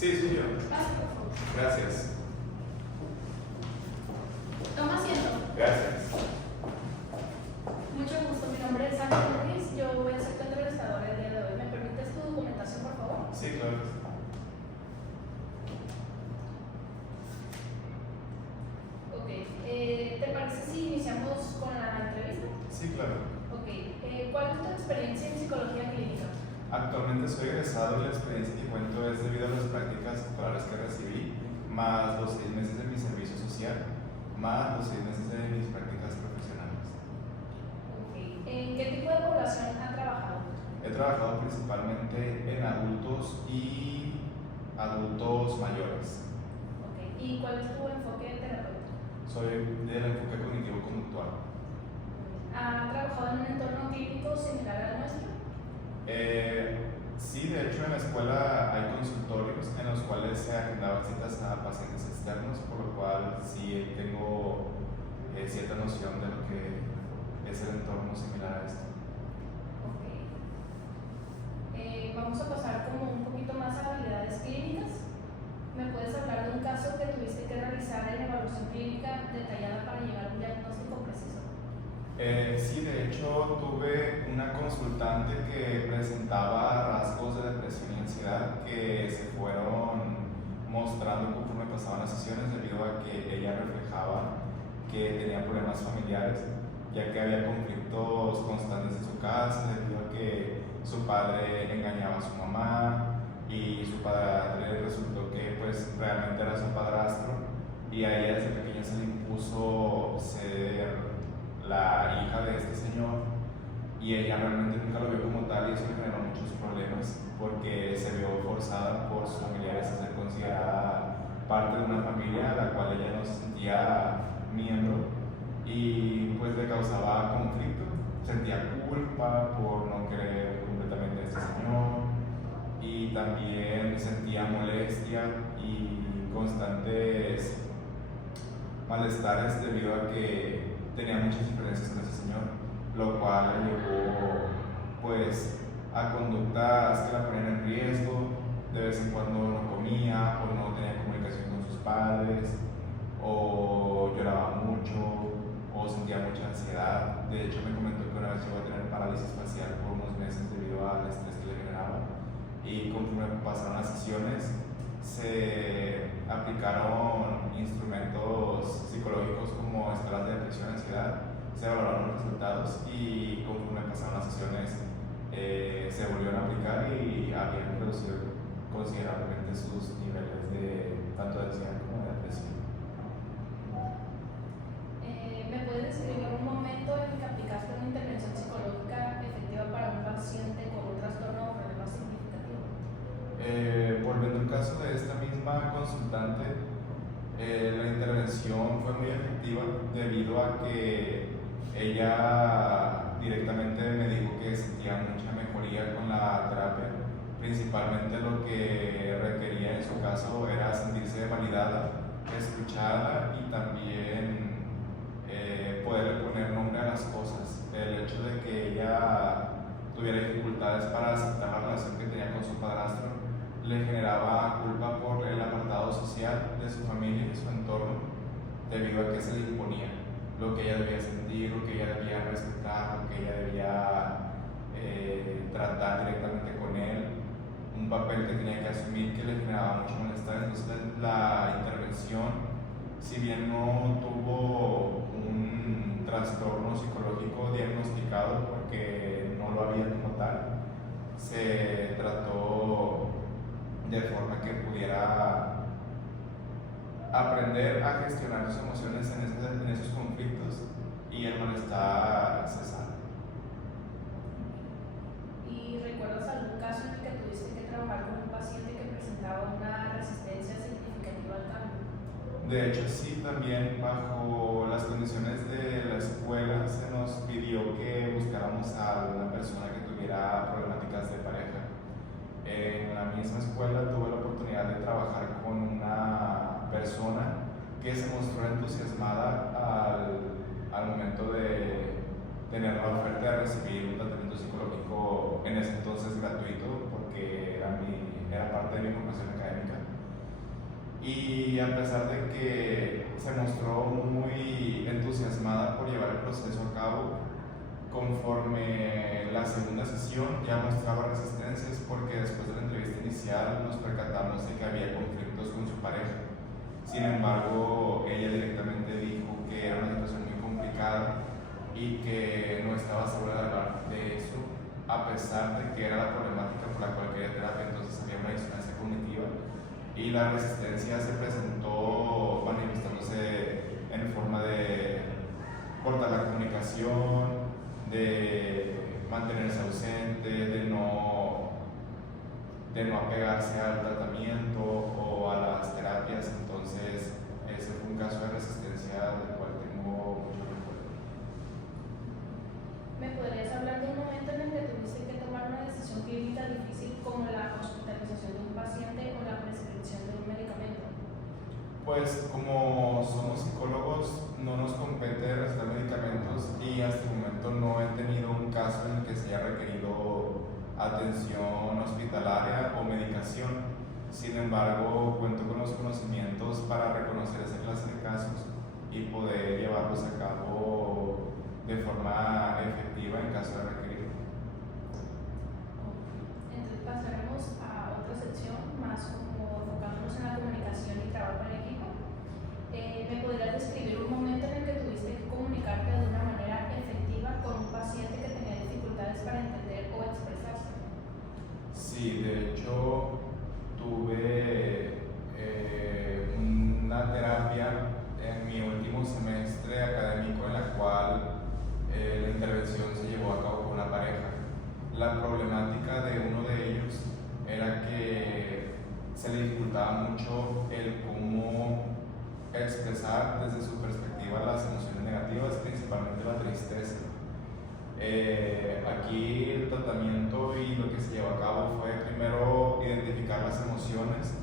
Sí, soy yo. Pase, por favor. Gracias. Toma asiento. Gracias. Mucho gusto. Mi nombre es Ángel Ruiz. Yo voy a ser tu entrevistadora el día de hoy. ¿Me permites tu documentación, por favor? Sí, claro. Ok. ¿Te parece si iniciamos con la entrevista? Sí, claro. Ok. ¿Cuál es tu experiencia en psicología clínica? Actualmente soy egresado y la experiencia que cuento es debido a las prácticas escolares que recibí, más los 6 meses de mi servicio social, más los 6 meses de mis prácticas profesionales. Ok. ¿En qué tipo de población ha trabajado? He trabajado principalmente en adultos y adultos mayores. Ok. ¿Y cuál es tu enfoque terapéutico? Soy del enfoque cognitivo-conductual. ¿Ha trabajado en un entorno clínico similar al nuestro? Sí, de hecho en la escuela hay consultorios en los cuales se agendaban citas a pacientes externos, por lo cual sí tengo cierta noción de lo que es el entorno similar a esto. Ok. Vamos a pasar como un poquito más a habilidades clínicas. ¿Me puedes hablar de un caso que tuviste que realizar en evaluación clínica detallada para llegar a un diagnóstico preciso? Sí, de hecho tuve una consultante que presentaba rasgos de depresión y ansiedad que se fueron mostrando conforme pasaban las sesiones debido a que ella reflejaba que tenía problemas familiares, ya que había conflictos constantes en su casa debido a que su padre engañaba a su mamá y su padre resultó que pues realmente era su padrastro y a ella desde pequeña se le impuso ser la hija de este señor y ella realmente nunca lo vio como tal y eso le generó muchos problemas porque se vio forzada por sus familiares a ser considerada parte de una familia a la cual ella no se sentía miembro y pues le causaba conflicto, sentía culpa por no querer completamente a este señor y también sentía molestia y constantes malestares debido a que tenía muchas diferencias con ese señor, lo cual la llevó pues a conductas que la ponían en riesgo, de vez en cuando no comía o no tenía comunicación con sus padres o lloraba mucho o sentía mucha ansiedad. De hecho me comentó que una vez llegó a tener parálisis facial por unos meses debido al estrés que le generaba y conforme pasaron las sesiones se aplicaron instrumentos psicológicos como escalas de depresión y ansiedad, se evaluaron los resultados y conforme pasaron las sesiones se volvieron a aplicar y habían reducido considerablemente sus niveles de tanto de ansiedad como de depresión. ¿Me puedes describir un momento en el que aplicaste una intervención psicológica efectiva para un paciente con un trastorno o problema significativo? Volviendo al caso de esta misma consultante, la intervención fue muy efectiva debido a que ella directamente me dijo que sentía mucha mejoría con la terapia. Principalmente lo que requería en su caso era sentirse validada, escuchada y también poder poner nombre a las cosas. El hecho de que ella tuviera dificultades para aceptar la relación que tenía con su padrastro le generaba culpa por el apartado social de su familia y de su entorno debido a que se le imponía lo que ella debía sentir, lo que ella debía respetar, lo que ella debía tratar directamente con él, un papel que tenía que asumir que le generaba mucho malestar. Entonces la intervención, si bien no tuvo un trastorno psicológico diagnosticado porque no lo había como tal, se trató de forma que pudiera aprender a gestionar sus emociones en esos conflictos y el malestar cesar. ¿Y recuerdas algún caso en el que tuviste que trabajar con un paciente que presentaba una resistencia significativa al cambio? De hecho, sí, también bajo las condiciones de la escuela se nos pidió que buscáramos a una persona que tuviera problemáticas de pareja. En la misma escuela tuve la oportunidad de trabajar con una persona que se mostró entusiasmada al momento de tener la oferta de recibir un tratamiento psicológico en ese entonces gratuito porque era parte de mi formación académica y a pesar de que se mostró muy entusiasmada por llevar el proceso a cabo, conforme la segunda sesión ya mostraba resistencias porque después de la entrevista inicial nos percatamos de que había conflictos con su pareja. Sin embargo, ella directamente dijo que era una situación muy complicada y que no estaba segura de hablar de eso, a pesar de que era la problemática por la cual quería terapia. Entonces había una disonancia cognitiva y la resistencia se presentó manifestándose en forma de cortar la comunicación, de mantenerse ausente, de no apegarse al tratamiento o a las terapias. Entonces ese fue un caso de resistencia del cual tengo mucho recuerdo. ¿Me podrías hablar de un momento en el que tuviste que tomar una decisión clínica difícil como la hospitalización de un paciente o la prescripción de un medicamento? Pues como somos psicólogos no nos compete recetar medicamentos y hasta el momento no he tenido un caso en el que se haya requerido atención hospitalaria o medicación. Sin embargo, cuento con los conocimientos para reconocer esa clase de casos y poder llevarlos a cabo de forma efectiva en caso de requerirlo. Entonces pasaremos a otra sección más como enfocándonos en la comunicación y trabajo en equipo. ¿Me podrías describir un momento en el que tuviste que comunicarte de una manera efectiva con un paciente que tenía dificultades para entender o expresarse? Sí, de hecho tuve una terapia en mi último semestre académico en la cual la intervención se llevó a cabo con una pareja. La problemática de uno de ellos era que se le dificultaba mucho el cómo expresar desde su perspectiva las emociones negativas, principalmente la tristeza. Aquí el tratamiento y lo que se llevó a cabo fue primero identificar las emociones,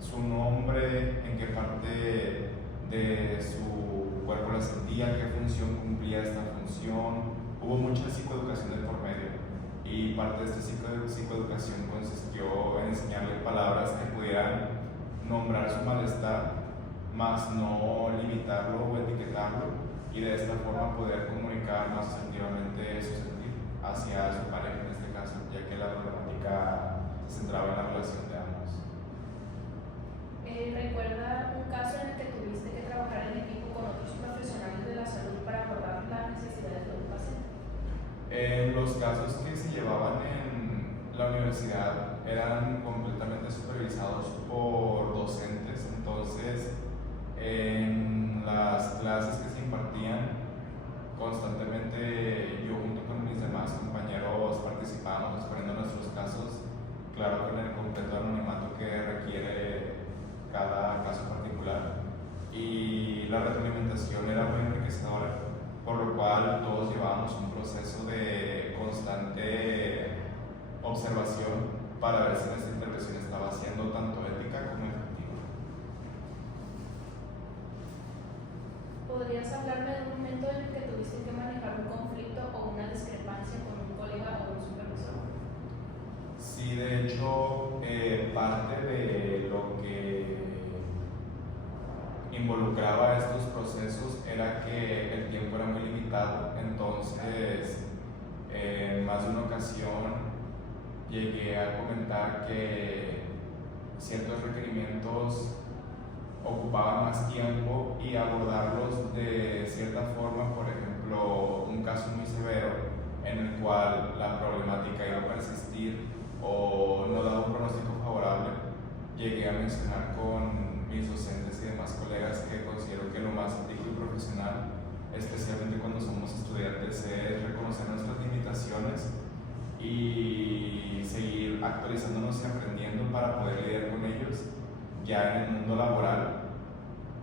su nombre, en qué parte de su cuerpo la sentía, qué función cumplía esta función. Hubo mucha psicoeducación de por medio y parte de esta psicoeducación consistió en enseñarle palabras que pudieran nombrar su malestar, más no limitarlo o etiquetarlo, y de esta forma poder comunicar más asertivamente su sentir hacia su pareja en este caso, ya que la problemática se centraba en la relación de ambos. ¿Recuerda un caso en el que tuviste que trabajar en equipo con otros profesionales de la salud para abordar las necesidades de un paciente? Los casos que se llevaban en la universidad eran completamente supervisados por docentes, entonces en las clases que se impartían constantemente yo junto con mis demás compañeros participábamos exponiendo nuestros casos, claro con el completo anonimato que requiere cada caso particular, y la retroalimentación era muy enriquecedora, por lo cual todos llevábamos un proceso de constante observación para ver si nuestra intervención estaba siendo tanto ética como efectiva. ¿Podrías hablarme de un momento en el que tuviste que manejar un conflicto o una discrepancia con un colega o un supervisor? Sí, de hecho, parte de lo que involucraba estos procesos era que el tiempo era muy limitado, entonces en más de una ocasión llegué a comentar que ciertos requerimientos ocupaban más tiempo y abordarlos de cierta forma. Por ejemplo, un caso muy severo en el cual la problemática iba a persistir o no daba un pronóstico favorable, llegué a mencionar con mis docentes y demás colegas que considero que lo más ético y profesional, especialmente cuando somos estudiantes, es reconocer nuestras limitaciones y seguir actualizándonos y aprendiendo para poder lidiar con ellos ya en el mundo laboral.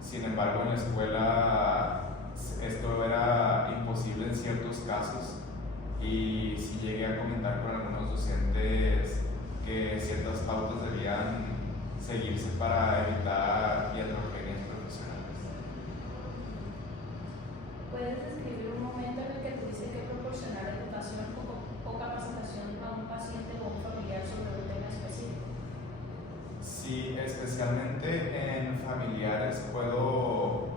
Sin embargo, en la escuela esto era imposible en ciertos casos, y sí llegué a comentar con algunos docentes que ciertas pautas debían seguirse para evitar iatrogenias profesionales. ¿Puedes describir un momento en el que tuviste que proporcionar educación o capacitación a un paciente o un familiar sobre un tema específico? Sí, especialmente Especialmente en familiares puedo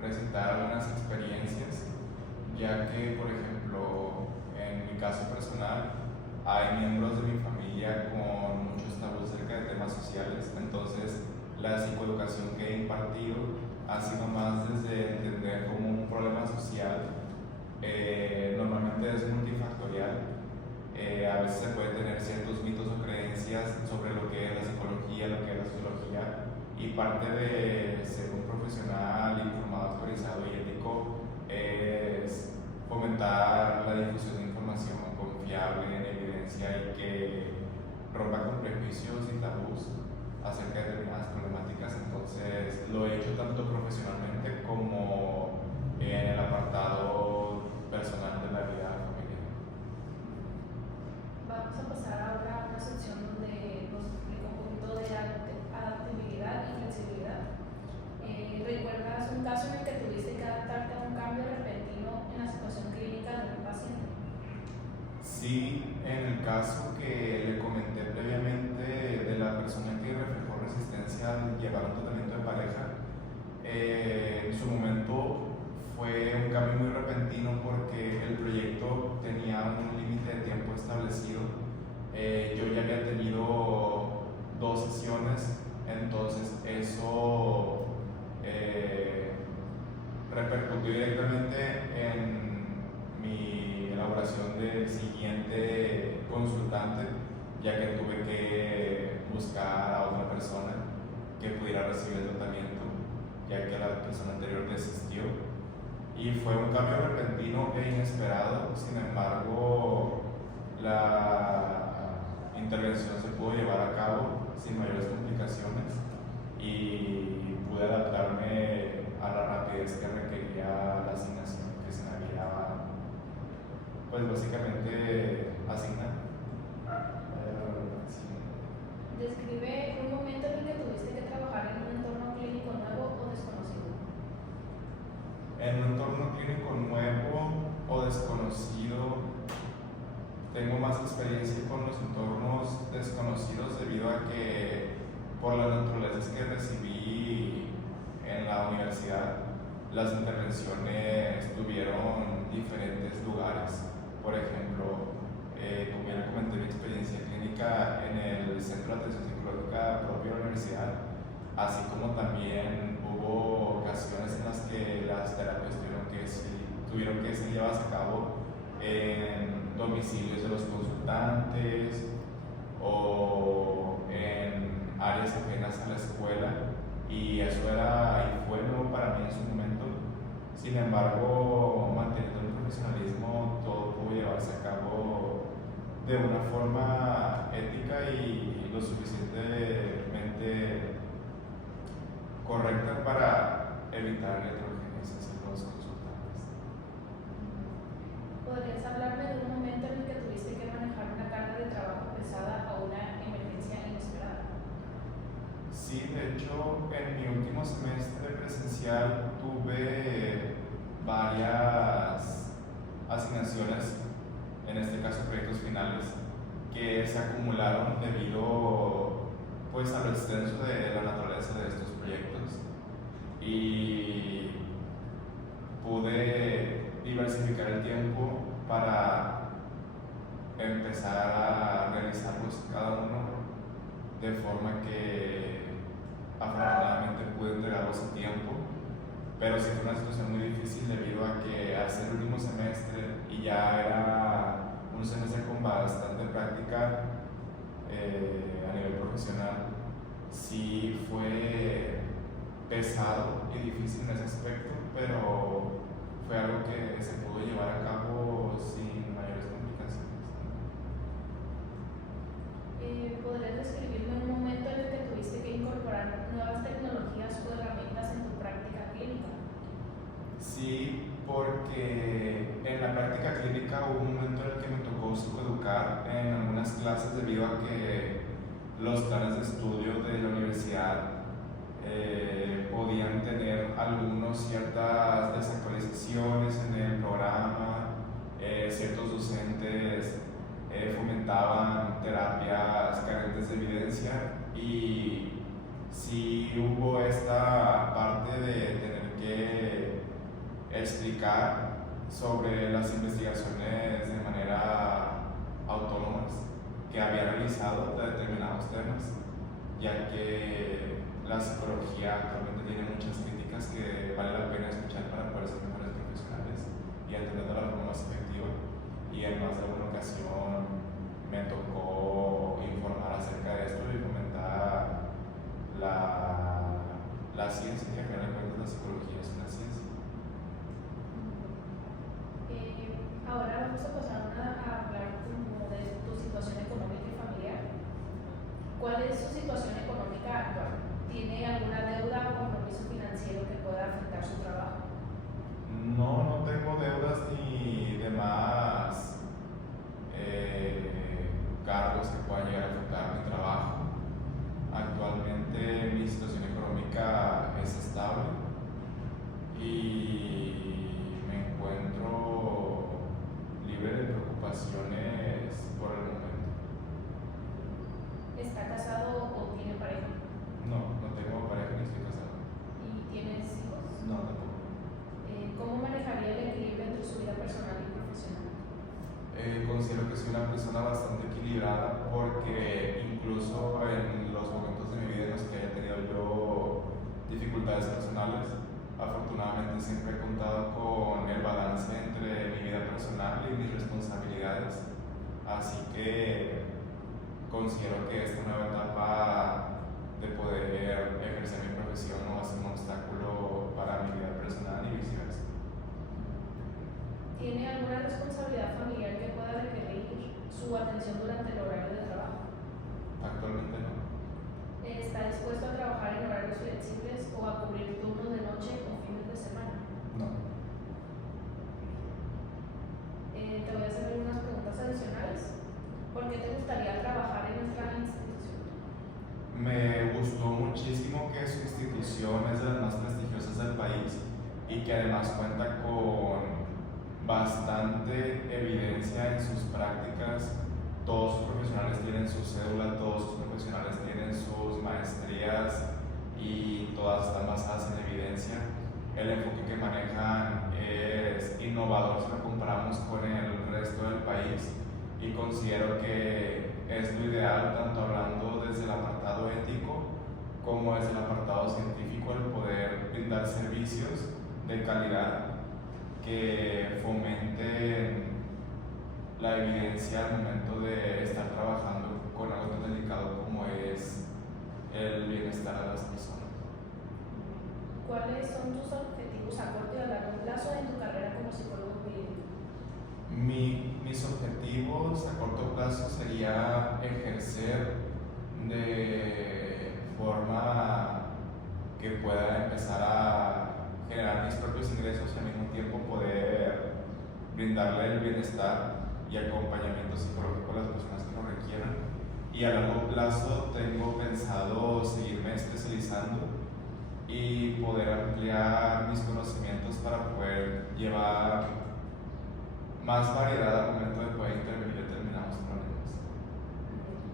recitar algunas experiencias, ya que, por ejemplo, en mi caso personal, hay miembros de mi familia con muchos tabús acerca de temas sociales. Entonces la psicoeducación que he impartido ha sido más desde entender como un problema social normalmente es multifactorial. A veces se puede tener ciertos mitos o creencias sobre lo que es la psicología, lo que es la sociología, y parte de ser un profesional informado, actualizado y ético es fomentar la difusión de información confiable, en evidencia y que rompa con prejuicios y tabús acerca de determinadas problemáticas. Entonces lo he hecho tanto profesionalmente como en el apartado personal de la vida familiar. Vamos a pasar ahora a una sección donde nos explica un poquito de adaptabilidad y flexibilidad. ¿Recuerdas un caso en el que tuviste que adaptarte a un cambio repentino en la situación clínica de un paciente? Sí, en el caso que le comenté previamente de la persona que reflejó resistencia al llevar un tratamiento de pareja, en su momento fue un cambio muy repentino porque el proyecto tenía un límite de tiempo establecido. Yo ya había tenido 2 sesiones, entonces eso repercutió directamente en mi elaboración del siguiente consultante, ya que tuve que buscar a otra persona que pudiera recibir el tratamiento, ya que la persona anterior desistió. Y fue un cambio repentino e inesperado. Sin embargo, la intervención se pudo llevar a cabo sin mayores complicaciones y pude adaptarme a la rapidez que requería la asignación que se me había, pues básicamente, asignada. Describe un momento en el que tuviste que trabajar en un entorno clínico nuevo o desconocido. En un entorno clínico nuevo o desconocido, tengo más experiencia con los entornos desconocidos debido a que por las naturalezas que recibí en la universidad, las intervenciones tuvieron diferentes lugares. Por ejemplo, como ya comenté, mi experiencia clínica en el Centro de Atención Psicológica propio de la universidad, así como también hubo ocasiones en las que las terapias tuvieron que ser llevadas a cabo en domicilios de los consultantes o en áreas ajenas a la escuela, y eso fue nuevo para mí en su momento. Sin embargo, manteniendo el profesionalismo, todo pudo llevarse a cabo de una forma ética y lo suficientemente correcta para evitar retrogenesis en los consultantes. ¿Podrías hablarme de un momento en el que tuviste que manejar una carga de trabajo pesada o una emergencia inesperada? Sí, de hecho, en mi último semestre presencial tuve varias asignaciones, en este caso proyectos finales, que se acumularon debido, pues, a lo extenso de la naturaleza de estos proyectos, y pude diversificar el tiempo para empezar a realizarlos cada uno de forma que afortunadamente pude entregarlos a tiempo. Pero sí fue una situación muy difícil debido a que al ser el último semestre y ya era un semestre con bastante práctica a nivel profesional, sí fue pesado y difícil en ese aspecto, pero fue algo que se pudo llevar a cabo sin mayores complicaciones. ¿Podrías describirme un momento en el que tuviste que incorporar nuevas tecnologías o herramientas en tu práctica clínica? Sí, porque en la práctica clínica hubo un momento en el que me tocó psicoeducar en algunas clases debido a que los planes de estudio de la universidad podían tener ciertas desactualizaciones en el programa. Ciertos docentes fomentaban terapias y sí hubo esta parte de tener que explicar sobre las investigaciones de manera autónomas que había realizado de determinados temas, ya que la psicología actualmente tiene muchas críticas que vale la pena escuchar para poder ser mejores profesionales y entenderlo de la forma más efectiva. Y en más de una ocasión me tocó informar acerca de esto y comentar la ciencia, que al final de cuentas la psicología es una ciencia. Ahora vamos a pasar a hablar como de tu situación económica y familiar. ¿Cuál es su situación económica actual? ¿Tiene alguna deuda o compromiso financiero que pueda afectar su trabajo? No, no tengo deudas ni demás cargos que puedan llegar a afectar mi trabajo. Actualmente mi situación económica es estable y me encuentro libre de preocupaciones por el momento. ¿Está casado o tiene pareja? No, no tengo pareja ni estoy casado. ¿Y tienes hijos? No, tampoco. ¿Cómo manejaría el equilibrio entre su vida personal y profesional? Considero que soy una persona bastante equilibrada porque incluso en los momentos de mi vida en los que haya tenido yo dificultades personales, afortunadamente siempre he contado con el balance entre mi vida personal y mis responsabilidades. Así que considero que esta nueva etapa de poder ejercer mi profesión no va a ser un obstáculo para mi vida personal y viceversa. ¿Tiene alguna responsabilidad familiar que pueda requerir su atención durante el horario de trabajo? Actualmente no. ¿Está dispuesto a trabajar en horarios flexibles o a cubrir turnos de noche o fines de semana? No. Te voy a hacer unas preguntas adicionales. ¿Por qué te gustaría trabajar en nuestra institución? Me gustó muchísimo que su institución es de las más prestigiosas del país y que además cuenta con bastante evidencia en sus prácticas. Todos sus profesionales tienen su cédula, todos sus profesionales tienen sus maestrías y todas están basadas en evidencia. El enfoque que manejan es innovador si lo comparamos con el resto del país y considero que es lo ideal, tanto hablando desde el apartado ético como desde el apartado científico, el poder brindar servicios de calidad que fomenten la evidencia al momento de estar trabajando con algo tan delicado como es el bienestar de las personas. ¿Cuáles son tus objetivos a corto y a largo plazo en tu carrera como psicólogo clínico? Mis objetivos a corto plazo sería ejercer de forma que pueda empezar a generar mis propios ingresos y al mismo tiempo poder brindarle el bienestar y acompañamiento psicológico a las personas que lo requieran. Y a largo plazo tengo pensado seguirme especializando y poder ampliar mis conocimientos para poder llevar más variedad al momento de poder intervenir determinados problemas.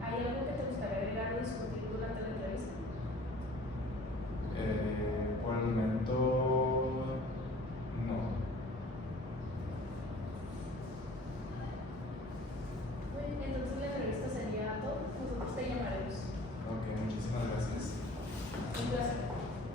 ¿Hay algo que te gustaría agregar o discutir durante la entrevista? Por el momento